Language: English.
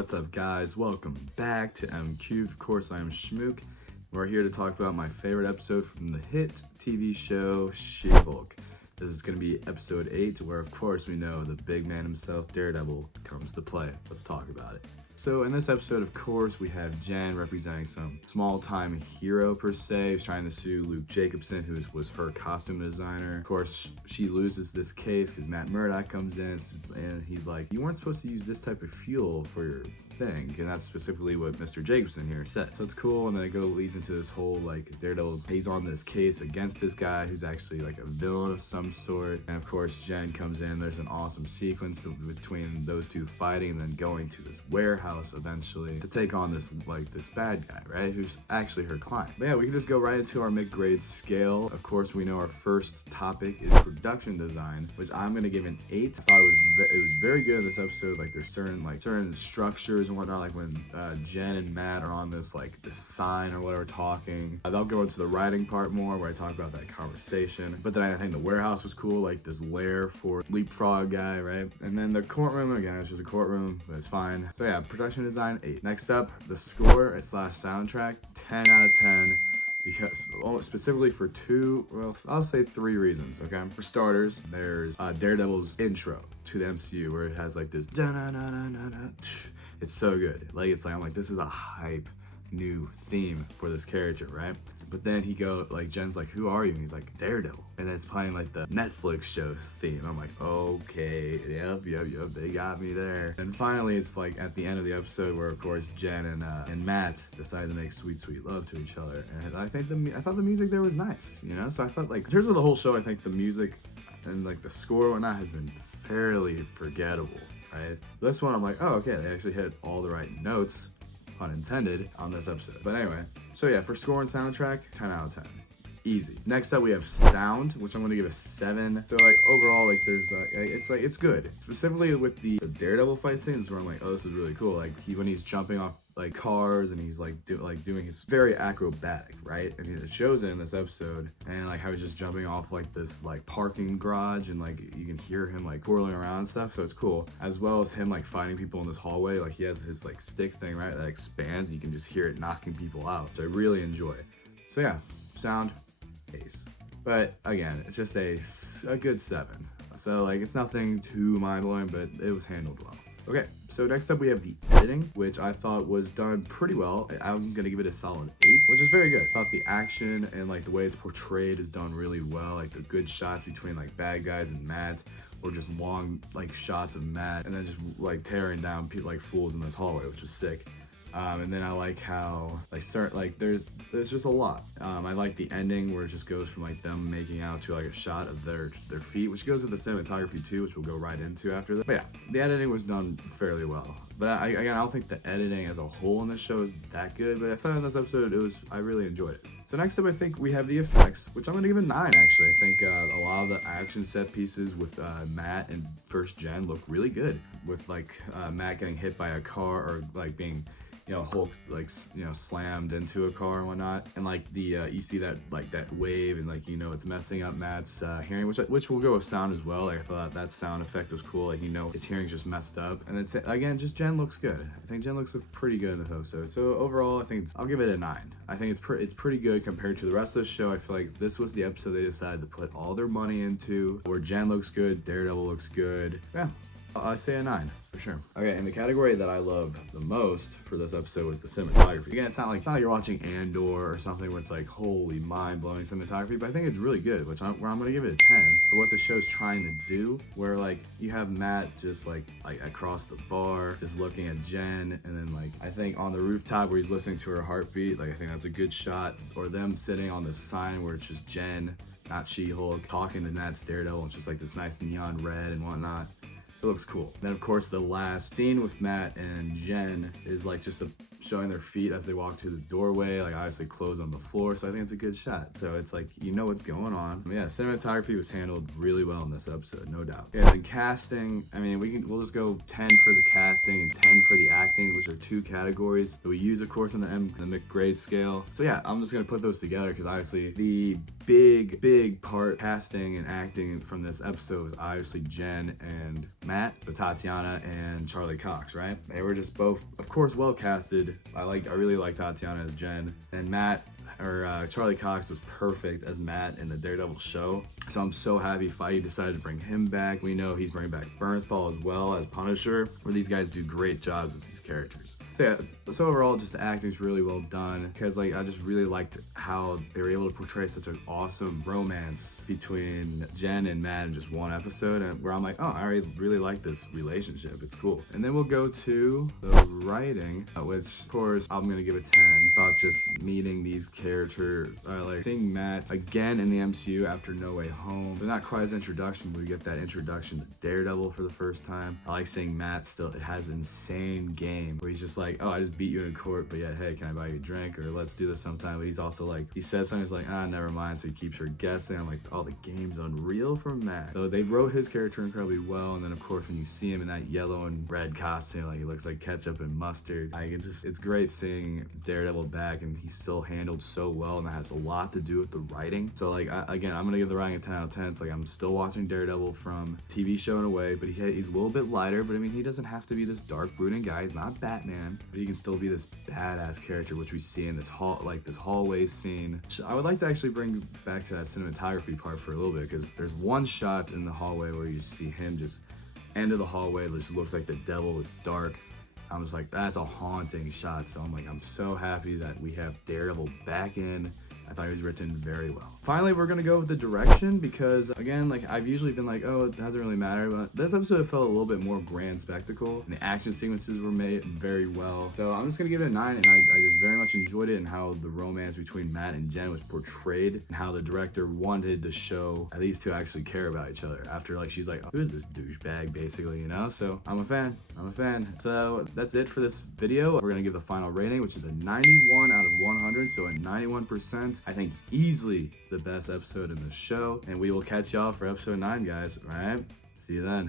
what's up guys? Welcome back to MCubed. Of course, I am Schmook. We're here to talk about my favorite episode from the hit TV show She-Hulk. This is going to be episode 8, where of course we know the big man himself, Daredevil, comes to play. Let's talk about it. So in this episode, of course, we have Jen representing some small-time hero per se, who's trying to sue Luke Jacobson, who was her costume designer. Of course, she loses this case because Matt Murdock comes in and he's like, you weren't supposed to use this type of fuel for your thing, and that's specifically what Mr. Jacobson here said. So it's cool, and then it leads into this whole like Daredevil, he's on this case against this guy who's actually like a villain of some sort. And of course, Jen comes in. There's an awesome sequence between those two fighting and then going to this warehouse eventually to take on this bad guy, right, who's actually her client. But yeah, we can just go right into our MCubed-Grade scale. Of course, we know our first topic is production design, which I'm gonna give an 8. I thought it was very good in this episode. Like there's certain structures and whatnot, like when Jen and Matt are on this sign or whatever talking. They'll go into the writing part more where I talk about that conversation. But then I think the warehouse was cool, like this lair for leapfrog guy, right? And then the courtroom, again, it's just a courtroom, but it's fine. So yeah, production design 8. Next up, the score / soundtrack, 10 out of 10. Because specifically for I'll say 3 reasons, okay? For starters, there's Daredevil's intro to the MCU where it has like this it's so good. I'm like, this is a hype new theme for this character, right? But then Jen's like, who are you? And he's like, Daredevil. And then it's playing like the Netflix show's theme. I'm like, okay, yep, they got me there. And finally, it's like at the end of the episode where of course Jen and Matt decide to make sweet love to each other. And I thought the music there was nice, you know? So I thought in terms of the whole show, I think the music and like the score and whatnot has been fairly forgettable, right? This one, I'm like, oh, okay, they actually hit all the right notes, pun intended, on this episode. But anyway, so yeah, for score and soundtrack, 10 out of 10. Easy. Next up, we have sound, which I'm gonna give a 7. So overall, there's it's good. Specifically with the Daredevil fight scenes where I'm like, oh, this is really cool. When he's jumping off cars and he's doing his very acrobatic, right? And it shows it in this episode, and how he's just jumping off this parking garage, and you can hear him twirling around and stuff. So it's cool, as well as him fighting people in this hallway. He has his stick thing, right, that expands, and you can just hear it knocking people out. So I really enjoy it. So yeah, sound ace. But again, it's just a good 7. So it's nothing too mind-blowing, but it was handled well. Okay, so next up we have the editing, which I thought was done pretty well. I'm gonna give it a solid 8, which is very good. I thought the action and the way it's portrayed is done really well. The good shots between bad guys and Matt, or just long shots of Matt, and then just tearing down people fools in this hallway, which was sick. And then I like how there's just a lot. I like the ending where it just goes from them making out to a shot of their feet, which goes with the cinematography too, which we'll go right into after that. But yeah, the editing was done fairly well. But I don't think the editing as a whole in this show is that good, but I thought in this episode I really enjoyed it. So next up, I think we have the effects, which I'm gonna give a 9 actually. I think a lot of the action set pieces with Matt and first Jen look really good, with Matt getting hit by a car or being Hulk slammed into a car and whatnot, and you see that that wave, and it's messing up Matt's hearing, which will go with sound as well. I thought that sound effect was cool. His hearing's just messed up. And then again, just Jen looks good. I think Jen looks pretty good in this episode. So overall, I think I'll give it a 9. I think it's pretty good compared to the rest of the show. I feel like this was the episode they decided to put all their money into, where Jen looks good, Daredevil looks good. Yeah, I say a 9 for sure. Okay, and the category that I love the most for this episode was the cinematography. Again, it's not like you're watching Andor or something where it's holy mind-blowing cinematography, but I think it's really good, where I'm gonna give it a 10 for what the show's trying to do, where you have Matt just across the bar just looking at Jen, and then I think on the rooftop where he's listening to her heartbeat, I think that's a good shot, or them sitting on the sign where it's just Jen, not She-Hulk, talking to Matt's Daredevil. It's just this nice neon red and whatnot. It looks cool. Then of course the last scene with Matt and Jen is just a showing their feet as they walk to the doorway, like obviously clothes on the floor. So I think it's a good shot. So it's like, you know what's going on. But yeah, cinematography was handled really well in this episode, no doubt. Yeah, then casting, I mean, we'll just go 10 for the casting and 10 for the acting, which are 2 categories that we use, of course, on the MCubed-Grade scale. So yeah, I'm just gonna put those together because obviously the big part casting and acting from this episode was obviously Jen and Matt, the Tatiana and Charlie Cox, right? They were just both, of course, well casted. I really like Tatiana as Jen, and Charlie Cox was perfect as Matt in the Daredevil show. So I'm so happy Feige decided to bring him back. We know he's bringing back Bernthal as well as Punisher, where these guys do great jobs as these characters. So yeah, so overall, just the acting's really well done because like I just really liked how they were able to portray such an awesome romance between Jen and Matt in just one episode, and where I'm like, oh, I really like this relationship. It's cool. And then we'll go to the writing, which of course I'm gonna give a 10. I thought just meeting these characters, like seeing Matt again in the MCU after No Way Home. They're not quite as introduction, but we get that introduction to Daredevil for the first time. I like seeing Matt still. It has an insane game where he's just like, oh, I just beat you in court, but yeah, hey, can I buy you a drink, or let's do this sometime. But he's also like, he says something, he's like, never mind. So he keeps her guessing. I'm like, oh, the game's unreal from Matt. So they wrote his character incredibly well. And then of course when you see him in that yellow and red costume, like he looks like ketchup and mustard. Like it's great seeing Daredevil back, and he's still handled so well, and that has a lot to do with the writing. So like again, I'm gonna give the writing a 10 out of 10. It's like I'm still watching Daredevil from TV show in a way, but he's a little bit lighter. But I mean, he doesn't have to be this dark brooding guy. He's not Batman, but he can still be this badass character, which we see in this hallway scene. I would like to actually bring back to that cinematography part for a little bit, because there's one shot in the hallway where you see him just end of the hallway, it just looks like the devil. It's dark. I'm just like, that's a haunting shot. So I'm like, I'm so happy that we have Daredevil back in. I thought it was written very well. Finally, we're gonna go with the direction, because again, like I've usually been like, oh, it doesn't really matter, but this episode felt a little bit more grand spectacle, and the action sequences were made very well. So I'm just gonna give it a 9, and I just very much enjoyed it, and how the romance between Matt and Jen was portrayed, and how the director wanted to show at least to actually care about each other after, like, she's like, oh, who's this douchebag, basically, you know? So I'm a fan. So that's it for this video. We're gonna give the final rating, which is a 91 out of 100, so a 91%. I think easily the best episode in the show, and we will catch y'all for episode 9, guys. All right, see you then.